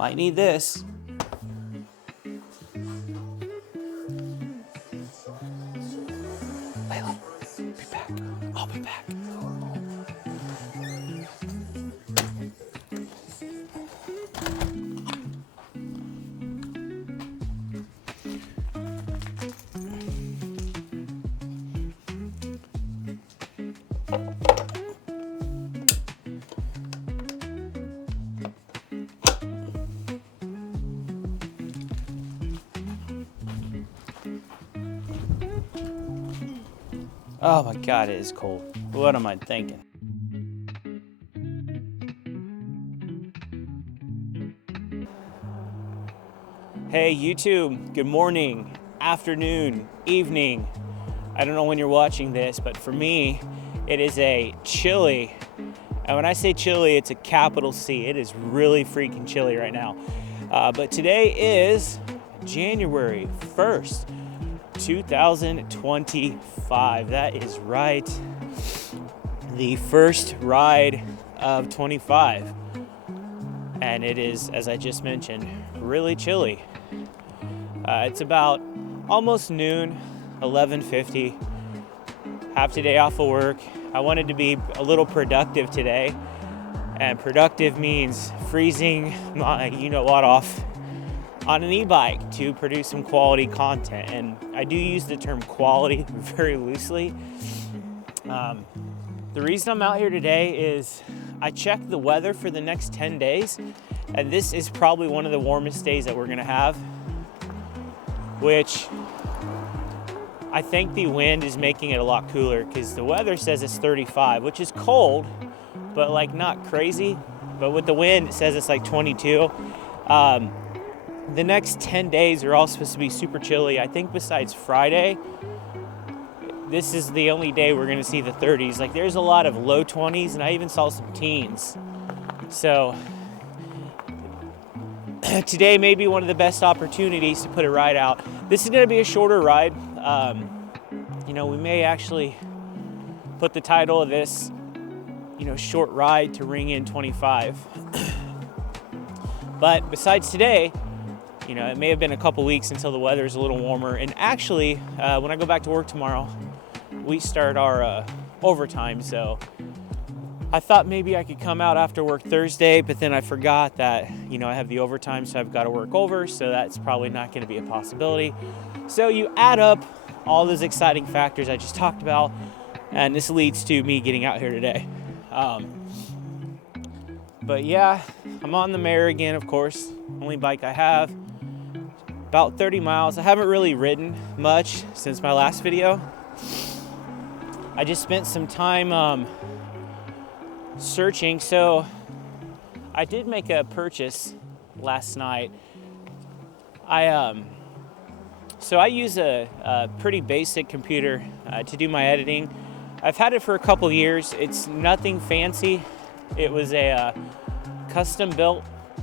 Might need this. Layla, be back. I'll be back. Oh my God, it is cold. What am I thinking? Hey YouTube, good morning, afternoon, evening. I don't know when you're watching this, but for me, it is a chilly, and when I say chilly, it's a capital C. It is really freaking chilly right now. But today is January 1st, 2025. That is right. The first ride of 25. And it is, as I just mentioned, really chilly. It's about almost noon, 11:50. Half today off of work. I wanted to be a little productive today. And productive means freezing my you-know-what off on an e-bike to produce some quality content. And I do use the term quality very loosely. The reason I'm out here today is I checked the weather for the next 10 days, and this is probably one of the warmest days that we're gonna have, which I think the wind is making it a lot cooler because the weather says it's 35, which is cold, but like not crazy. But with the wind, it says it's like 22. The next 10 days are all supposed to be super chilly. I think besides Friday, this is the only day we're gonna see the 30s. Like there's a lot of low 20s and I even saw some teens. So today may be one of the best opportunities to put a ride out. This is gonna be a shorter ride. We may actually put the title of this, short ride to ring in 25. But besides today, it may have been a couple weeks until the weather is a little warmer. And actually, when I go back to work tomorrow, we start our overtime. So I thought maybe I could come out after work Thursday, but then I forgot that, I have the overtime, so I've got to work over. So that's probably not going to be a possibility. So you add up all those exciting factors I just talked about, and this leads to me getting out here today. But yeah, I'm on the mare again, of course. Only bike I have. About 30 miles. I haven't really ridden much since my last video. I just spent some time searching. So I did make a purchase last night. I use a pretty basic computer to do my editing. I've had it for a couple years. It's nothing fancy. It was a custom built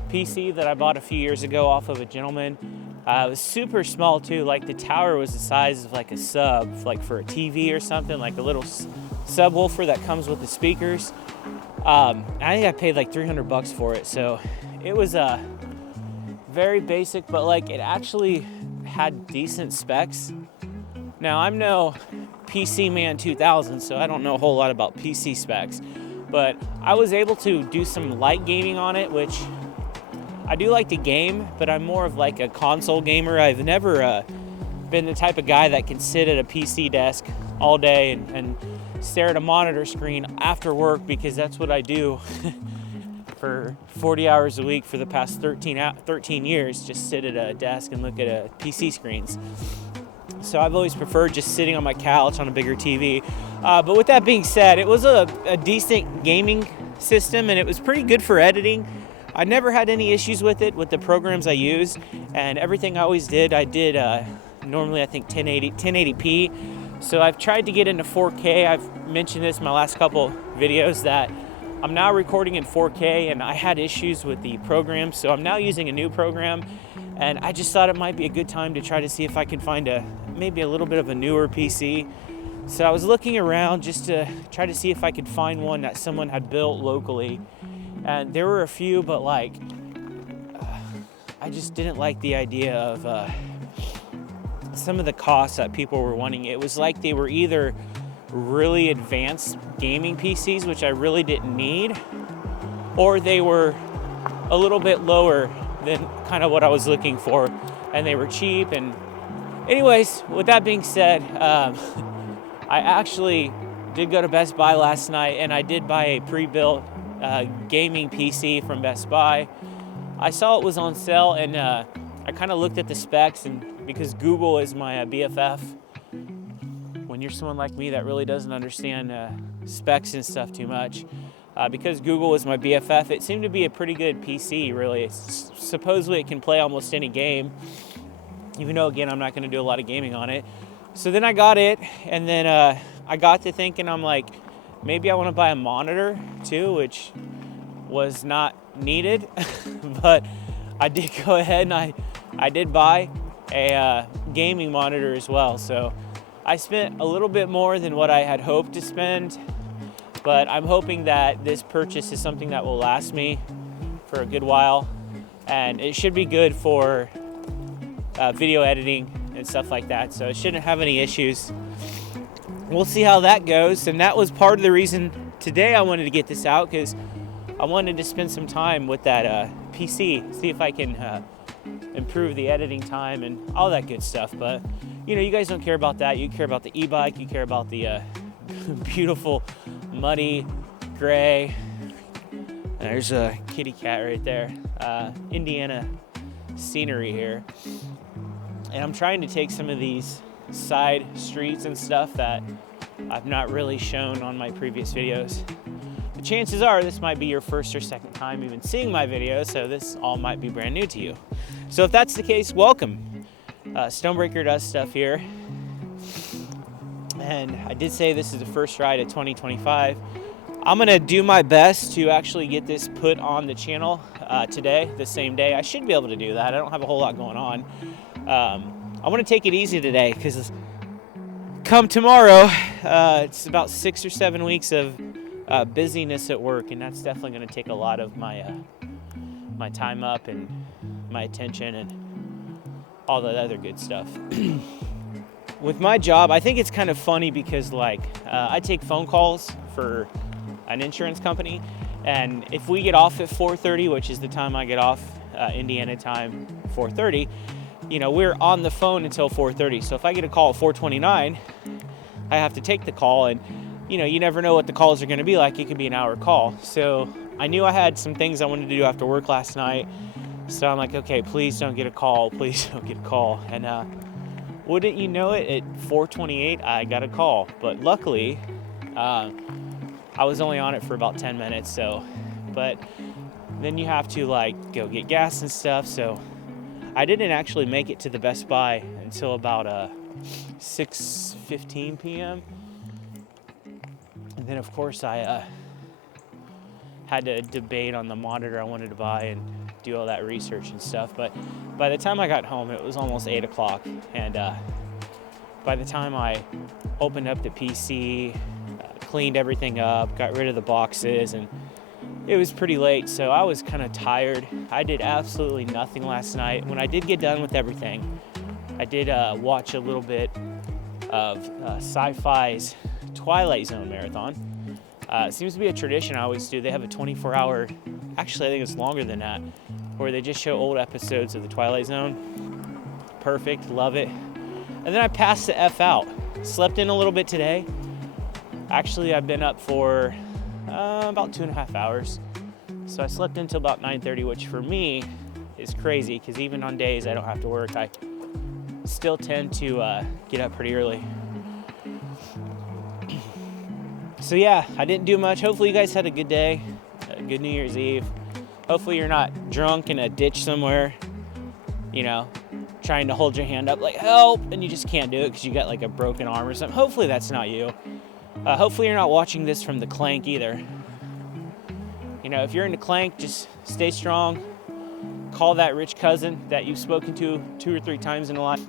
PC that I bought a few years ago off of a gentleman. It was super small too. Like the tower was the size of like a sub, like for a TV or something, like a little subwoofer that comes with the speakers. I think I paid like $300 for it. So it was very basic, but like it actually had decent specs. Now I'm no PC man 2000, so I don't know a whole lot about PC specs, but I was able to do some light gaming on it, which I do like to game, but I'm more of like a console gamer. I've never been the type of guy that can sit at a PC desk all day and stare at a monitor screen after work, because that's what I do for 40 hours a week for the past 13 years, just sit at a desk and look at PC screens. So I've always preferred just sitting on my couch on a bigger TV. But with that being said, it was a decent gaming system, and it was pretty good for editing. I never had any issues with it, with the programs I use, and everything I always did, I did normally I think 1080p. So I've tried to get into 4K. I've mentioned this in my last couple videos that I'm now recording in 4K, and I had issues with the program, so I'm now using a new program, and I just thought it might be a good time to try to see if I can find maybe a little bit of a newer PC. So I was looking around just to try to see if I could find one that someone had built locally. And there were a few, but like I just didn't like the idea of some of the costs that people were wanting. It was like they were either really advanced gaming PCs, which I really didn't need, or they were a little bit lower than kind of what I was looking for, and they were cheap. And anyways, with that being said, I actually did go to Best Buy last night, and I did buy a pre-built gaming PC from Best Buy. I saw it was on sale, and I kind of looked at the specs, and because Google is my BFF, when you're someone like me that really doesn't understand specs and stuff too much, because Google is my BFF, it seemed to be a pretty good PC, really. Supposedly it can play almost any game, even though, again, I'm not going to do a lot of gaming on it. So then I got it, and then I got to thinking, I'm like, maybe I want to buy a monitor too, which was not needed, but I did go ahead and I did buy a gaming monitor as well. So I spent a little bit more than what I had hoped to spend, but I'm hoping that this purchase is something that will last me for a good while, and it should be good for video editing and stuff like that, so it shouldn't have any issues. We'll see how that goes, and that was part of the reason today I wanted to get this out, because I wanted to spend some time with that PC, see if I can improve the editing time and all that good stuff. But you know, you guys don't care about that. You care about the e-bike, you care about the beautiful muddy gray. There's a kitty cat right there. Indiana scenery here. And I'm trying to take some of these side streets and stuff that I've not really shown on my previous videos. The chances are this might be your first or second time even seeing my video, so this all might be brand new to you. So if that's the case, welcome. Stonebraker does stuff here. And I did say this is the first ride of 2025. I'm gonna do my best to actually get this put on the channel today, the same day. I should be able to do that. I don't have a whole lot going on. I want to take it easy today, because come tomorrow, it's about 6 or 7 weeks of busyness at work, and that's definitely going to take a lot of my my time up and my attention and all that other good stuff. With my job, I think it's kind of funny because I take phone calls for an insurance company, and if we get off at 4:30, which is the time I get off, Indiana time, 4:30, you know, we're on the phone until 4:30. So if I get a call at 4:29, I have to take the call, and you know, you never know what the calls are going to be like. It could be an hour call. So I knew I had some things I wanted to do after work last night. So I'm like, okay, please don't get a call. Please don't get a call. And wouldn't you know it, at 4:28, I got a call. But luckily, I was only on it for about 10 minutes. So, but then you have to go get gas and stuff. So I didn't actually make it to the Best Buy until about 6:15 p.m. And then, of course, I had to debate on the monitor I wanted to buy and do all that research and stuff. But by the time I got home, it was almost 8 o'clock. And by the time I opened up the PC, cleaned everything up, got rid of the boxes, and it was pretty late, so I was kind of tired. I did absolutely nothing last night. When I did get done with everything, I did watch a little bit of Sci-Fi's Twilight Zone marathon. It seems to be a tradition I always do. They have a 24-hour, actually I think it's longer than that, where they just show old episodes of the Twilight Zone. Perfect, love it. And then I passed the F out. Slept in a little bit today. Actually, I've been up for about 2.5 hours. So I slept until about 9:30, which for me is crazy, because even on days I don't have to work, I still tend to get up pretty early. So yeah, I didn't do much. Hopefully you guys had a good day, a good New Year's Eve. Hopefully you're not drunk in a ditch somewhere, you know, trying to hold your hand up like help, and you just can't do it because you got a broken arm or something. Hopefully that's not you. Hopefully you're not watching this from the Clank either. You know, if you're into Clank, just stay strong. Call that rich cousin that you've spoken to 2 or 3 times in a life.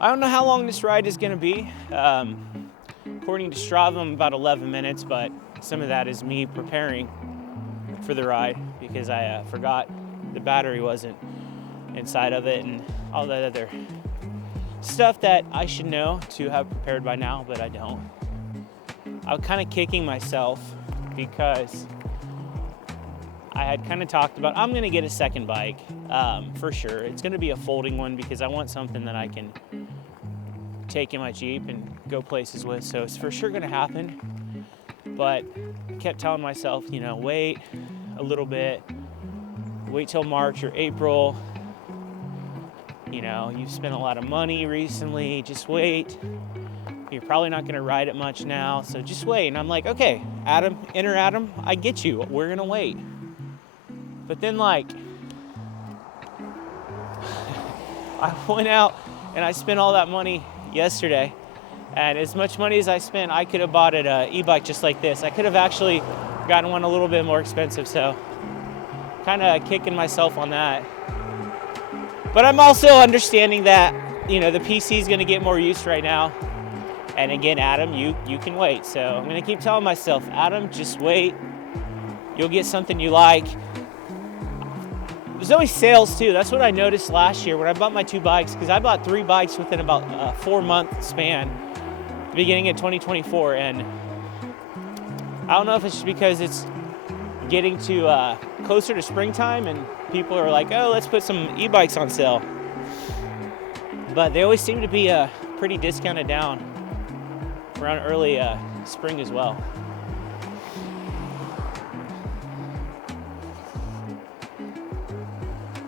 I don't know how long this ride is going to be. According to Strava, I'm about 11 minutes, but some of that is me preparing for the ride because I forgot the battery wasn't inside of it and all that other stuff that I should know to have prepared by now, but I don't. I'm kind of kicking myself because I had kind of talked about I'm going to get a second bike for sure. It's going to be a folding one because I want something that I can take in my Jeep and go places with. So it's for sure going to happen. But I kept telling myself, you know, wait a little bit, wait till March or April. You know, you've spent a lot of money recently, just wait. You're probably not going to ride it much now, so just wait. And I'm like, okay, Adam, inner Adam, I get you. We're going to wait. But then, like, I went out and I spent all that money yesterday. And as much money as I spent, I could have bought an e-bike just like this. I could have actually gotten one a little bit more expensive, so kind of kicking myself on that. But I'm also understanding that, you know, the PC is going to get more use right now. And again, Adam, you can wait. So I'm going to keep telling myself, Adam, just wait. You'll get something you like. There's always sales too. That's what I noticed last year when I bought my 2 bikes, because I bought 3 bikes within about a 4-month span, beginning of 2024. And I don't know if it's just because it's getting to closer to springtime and people are like, oh, let's put some e-bikes on sale. But they always seem to be pretty discounted down around early spring as well.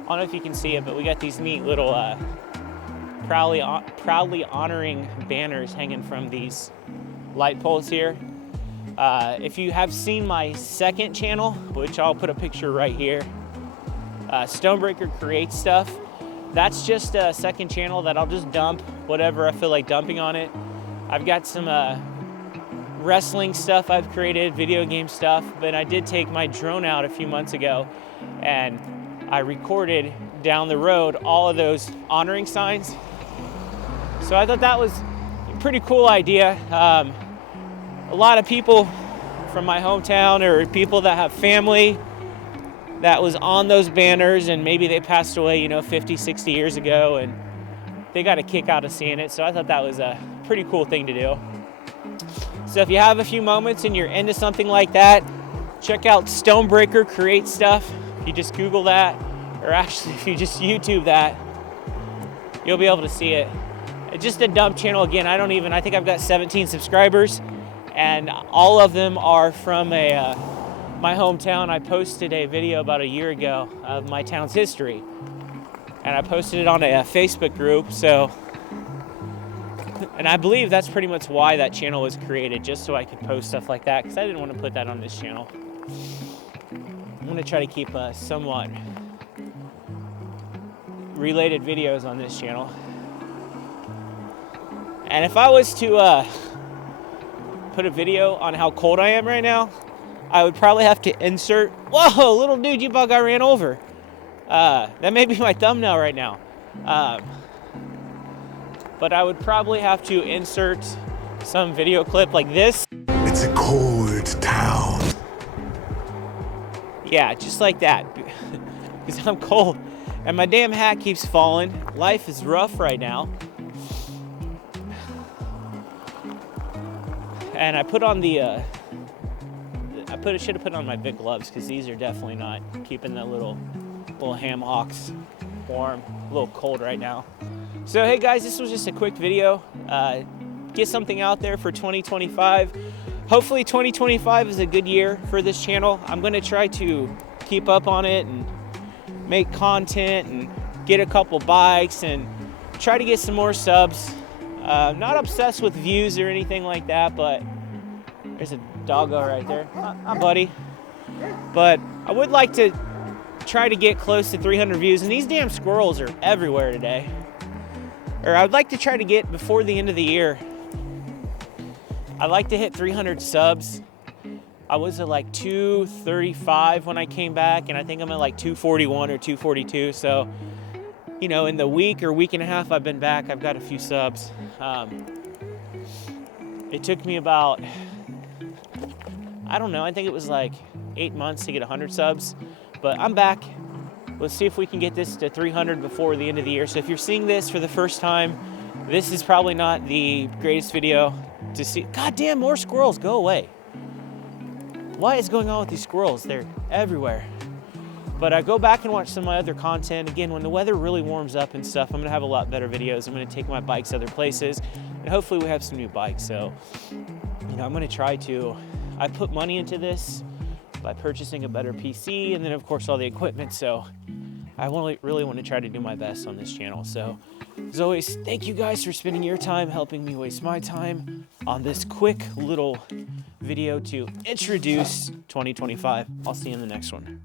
I don't know if you can see it, but we got these neat little proudly honoring banners hanging from these light poles here. If you have seen my second channel, which I'll put a picture right here, Stonebraker creates stuff. That's just a second channel that I'll just dump whatever I feel like dumping on it. I've got some wrestling stuff I've created, video game stuff, but I did take my drone out a few months ago and I recorded down the road all of those honoring signs. So I thought that was a pretty cool idea. A lot of people from my hometown or people that have family that was on those banners and maybe they passed away, you know, 50, 60 years ago and they got a kick out of seeing it. So I thought that was a pretty cool thing to do. So if you have a few moments and you're into something like that, check out Stonebraker Create Stuff. If you just Google that, or actually if you just YouTube that, you'll be able to see it. It's just a dump channel. Again, I think I've got 17 subscribers and all of them are from my hometown. I posted a video about a year ago of my town's history and I posted it on a Facebook group. So, and I believe that's pretty much why that channel was created, just so I could post stuff like that, because I didn't want to put that on this channel. I'm going to try to keep somewhat related videos on this channel. And if I was to put a video on how cold I am right now, I would probably have to insert, whoa, little dude, you about got ran over. That may be my thumbnail right now. But I would probably have to insert some video clip like this. It's a cold town. Yeah, just like that, because I'm cold and my damn hat keeps falling. Life is rough right now. And I put on the, should have put on my big gloves, because these are definitely not keeping that little ham hocks warm. A little cold right now. So hey guys, this was just a quick video. Get something out there for 2025. Hopefully 2025 is a good year for this channel. I'm gonna try to keep up on it and make content and get a couple bikes and try to get some more subs. Not obsessed with views or anything like that, but there's a doggo right there. Hi, buddy. But I would like to try to get close to 300 views, and these damn squirrels are everywhere today. Or I would like to try to get, before the end of the year, I'd like to hit 300 subs. I was at like 235 when I came back, and I think I'm at like 241 or 242. So, you know, in the week or week and a half I've been back, I've got a few subs. It took me about, I don't know, I think it was like 8 months to get 100 subs, but I'm back. Let's see if we can get this to 300 before the end of the year. So if you're seeing this for the first time, this is probably not the greatest video to see. God damn, more squirrels, go away. What is going on with these squirrels? They're everywhere. But I go back and watch some of my other content. Again, when the weather really warms up and stuff, I'm gonna have a lot better videos. I'm gonna take my bikes other places, and hopefully we have some new bikes. So, you know, I'm gonna try to, I put money into this by purchasing a better PC and then of course all the equipment. So I really want to try to do my best on this channel. So as always, thank you guys for spending your time helping me waste my time on this quick little video to introduce 2025. I'll see you in the next one.